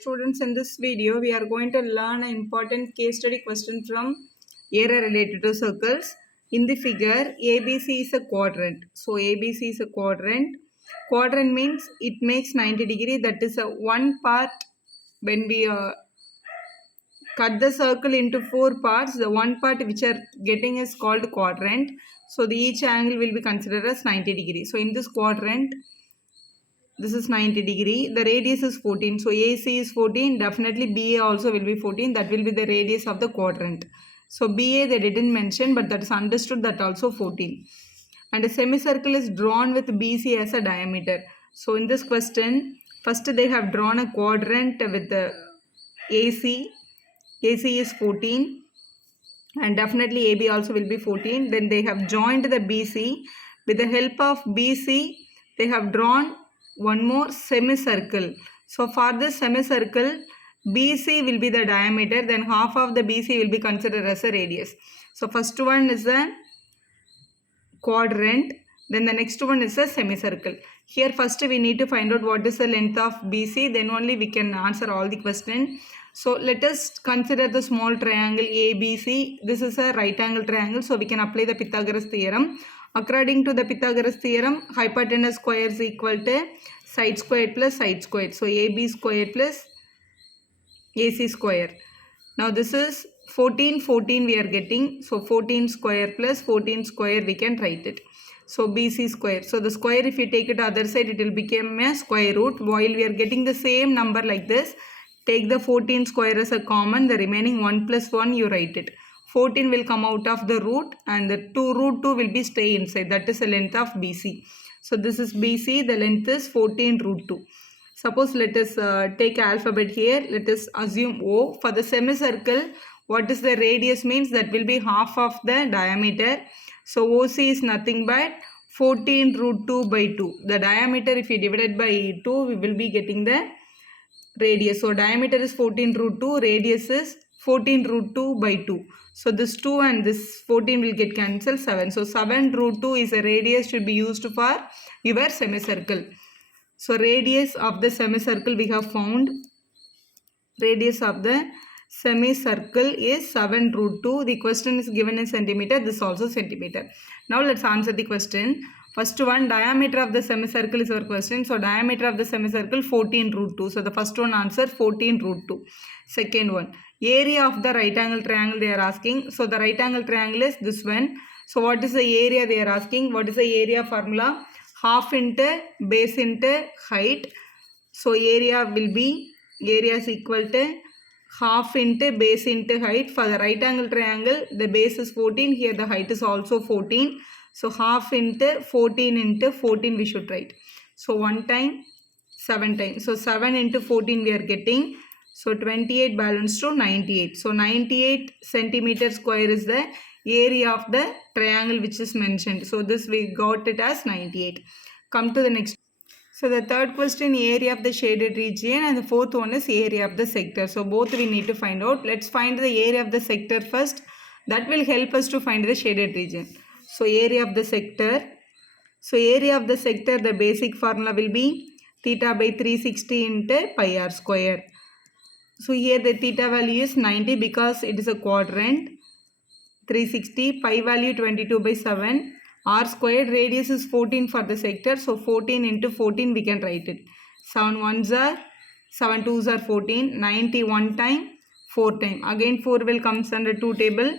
Students, in this video we are going to learn an important case study question from area related to circles. In the figure, ABC is a quadrant. So ABC is a quadrant. Quadrant means it makes 90 degree. That is a one part. When we cut the circle into four parts, the one part which are getting is called quadrant. So the each angle will be considered as 90 degree. So in this quadrant, this is 90 degree. The radius is 14. So AC is 14. Definitely BA also will be 14. That will be the radius of the quadrant. So BA they didn't mention, but that is understood, that also 14. And a semicircle is drawn with BC as a diameter. So in this question, first they have drawn a quadrant with the AC. AC is 14. And definitely AB also will be 14. Then they have joined the BC. With the help of BC, they have drawn one more semicircle. So for this semicircle, BC will be the diameter, then half of the BC will be considered as a radius. So first one is a quadrant, then the next one is a semicircle. Here first we need to find out what is the length of BC, then only we can answer all the question. So let us consider the small triangle ABC. This is a right angle triangle, so we can apply the Pythagoras theorem. According to the Pythagoras theorem, hypotenuse square is equal to side squared plus side squared. So AB square plus AC square. Now this is 14 we are getting. So 14 square plus 14 square we can write it. So BC square. So the square, if you take it other side, it will become a square root. While we are getting the same number like this, take the 14 square as a common. The remaining 1 plus 1 you write it. 14 will come out of the root and the root 2 will be stay inside. That is the length of BC. So this is BC. The length is 14 root 2. Suppose let us take alphabet here. Let us assume O. For the semicircle, what is the radius means? That will be half of the diameter. So OC is nothing but 14 root 2 by 2. The diameter, if you divide it by 2, we will be getting the radius. So diameter is 14 root 2. Radius is 14 root 2 by 2. So this 2 and this 14 will get cancelled, 7. So 7 root 2 is a radius should be used for your semicircle. So radius of the semicircle we have found. Radius of the semicircle is 7 root 2. The question is given in centimeter. This also centimeter. Now let's answer the question. First one, diameter of the semicircle is our question. So diameter of the semicircle 14 root 2. So the first one answer 14 root 2. Second one, area of the right angle triangle they are asking. So the right angle triangle is this one. So what is the area they are asking? What is the area formula? Half into base into height. So area will be, area is equal to half into base into height. For the right angle triangle, the base is 14. Here the height is also 14. So half into 14 into 14 we should write. So 1 time, 7 times. So 7 into 14 we are getting. So 28 balanced to 98. So 98 centimeter square is the area of the triangle which is mentioned. So this we got it as 98. Come to the next. So the third question, area of the shaded region, and the fourth one is area of the sector. So both we need to find out. Let's find the area of the sector first. That will help us to find the shaded region. So area of the sector. So area of the sector, the basic formula will be theta by 360 into pi r square. So here the theta value is 90 because it is a quadrant. 360, pi value 22 by 7. R squared, radius is 14 for the sector. So 14 into 14 we can write it. 7 ones are, 7 twos are 14. 91 time, 4 time. Again 4 will comes under 2 table.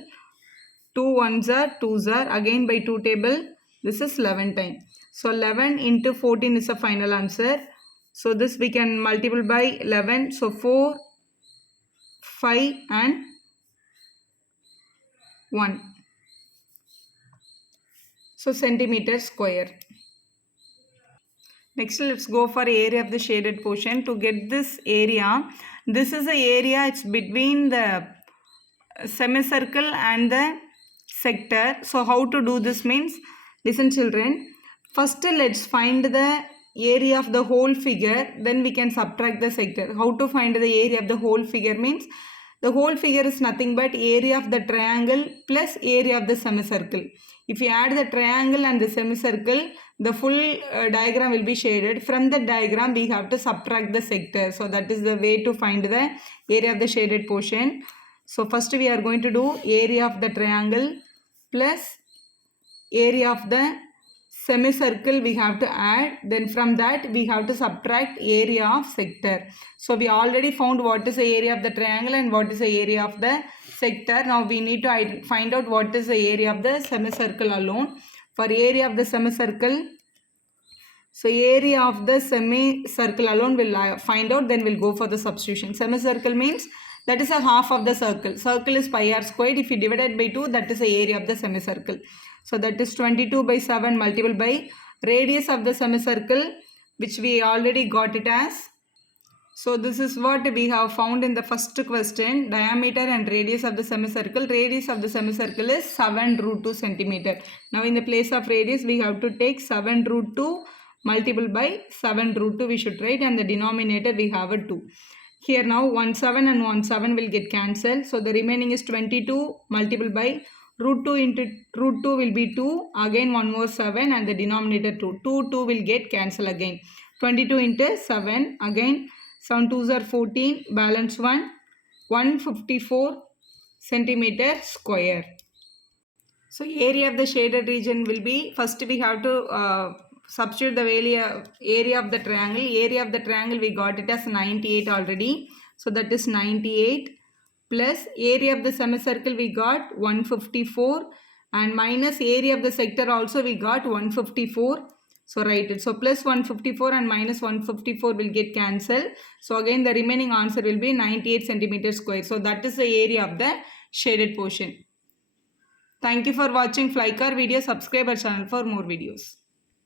2 ones are, 2s are. Again by 2 table. This is 11 time. So 11 into 14 is the final answer. So this we can multiply by 11. So 4, 5 and 1. So centimeter square. Next let's go for area of the shaded portion. To get this area, this is the area, it's between the semicircle and the sector. So how to do this means, listen children, first let's find the area of the whole figure, then we can subtract the sector. How to find the area of the whole figure means, The whole figure is nothing but area of the triangle plus area of the semicircle. If you add the triangle and the semicircle, the full diagram will be shaded. From the diagram, we have to subtract the sector. So that is the way to find the area of the shaded portion. So first we are going to do area of the triangle plus area of the semicircle we have to add. Then from that we have to subtract area of sector. So we already found what is the area of the triangle and what is the area of the sector. Now we need to find out what is the area of the semicircle alone. For area of the semicircle, so area of the semicircle alone we'll find out, then we'll go for the substitution. Semicircle means that is a half of the circle. Circle is pi r squared. If you divide it by 2, that is the area of the semicircle. So that is 22 by 7 multiplied by radius of the semicircle, which we already got it as. So this is what we have found in the first question. Diameter and radius of the semicircle. Radius of the semicircle is 7 root 2 centimeter. Now in the place of radius, we have to take 7 root 2 multiplied by 7 root 2 we should write, and the denominator we have a 2. Here now 1 7 and 1 7 will get cancelled. So the remaining is 22 multiplied by root 2 into root 2 will be 2. Again one more 7 and the denominator 2. 2 will get cancelled again. 22 into 7 again. 7 2s are 14. Balance 1. 154 centimeter square. So area of the shaded region will be, first we have to substitute the area of the triangle. Area of the triangle we got it as 98 already. So that is 98 plus area of the semicircle we got 154 and minus area of the sector also we got 154. So write it. So plus 154 and minus 154 will get cancelled. So again the remaining answer will be 98 centimeter square. So that is the area of the shaded portion. Thank you for watching Flycar video. Subscribe our channel for more videos.